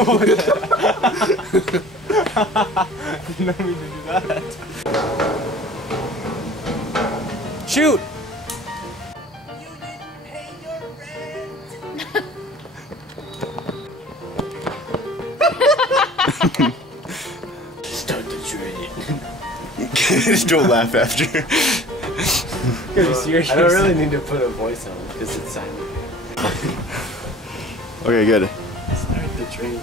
Didn't mean to do that. Shoot! You didn't pay your rent. Start the train. Don't laugh after. I don't really need to put a voice on it because it's silent. Okay, good. Start the train.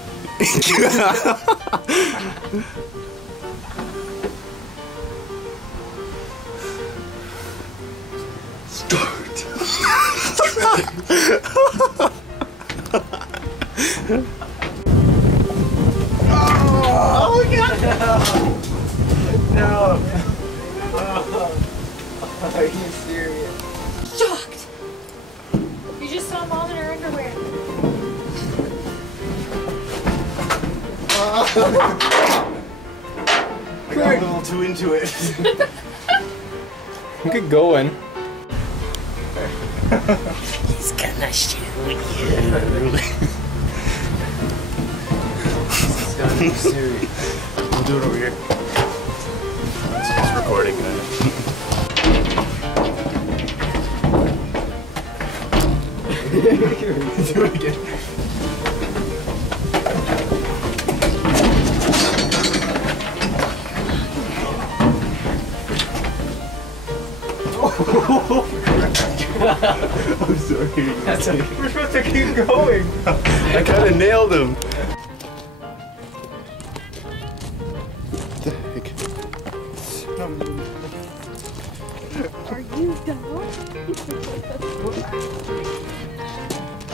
Start. Oh my god! No! Are you serious? Shocked! You just saw Mom in her underwear. I got a little too into it. Good going. He's gonna shoot you. It's gotta be serious. We'll do it over here. It's recording. Do it again. I'm sorry. That's okay. We're supposed to keep going. I kind of nailed him. What the heck? Are you dumb?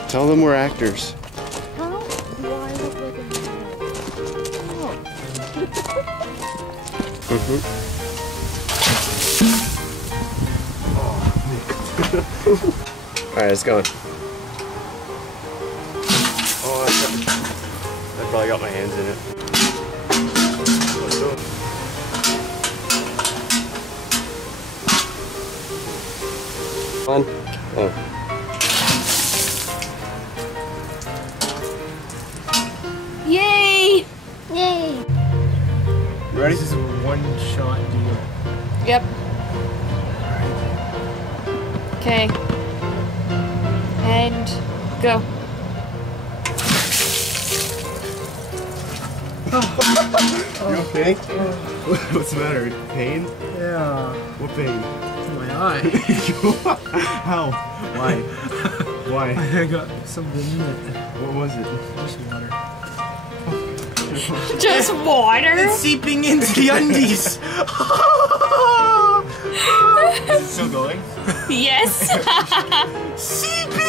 Tell them we're actors. How do I look like a man? Alright, it's going. Oh, I probably got my hands in it. Let's go. On. Oh. Yay! Yay! You ready? This is a one-shot deal. Yep. Okay. And go. You okay? What's the matter? Pain? Yeah. What pain? It's in my eye. How? Why? Why? I got something in it. What was it? Just water. Just water? It's seeping into the undies. Is it still going? Yes. Seeping!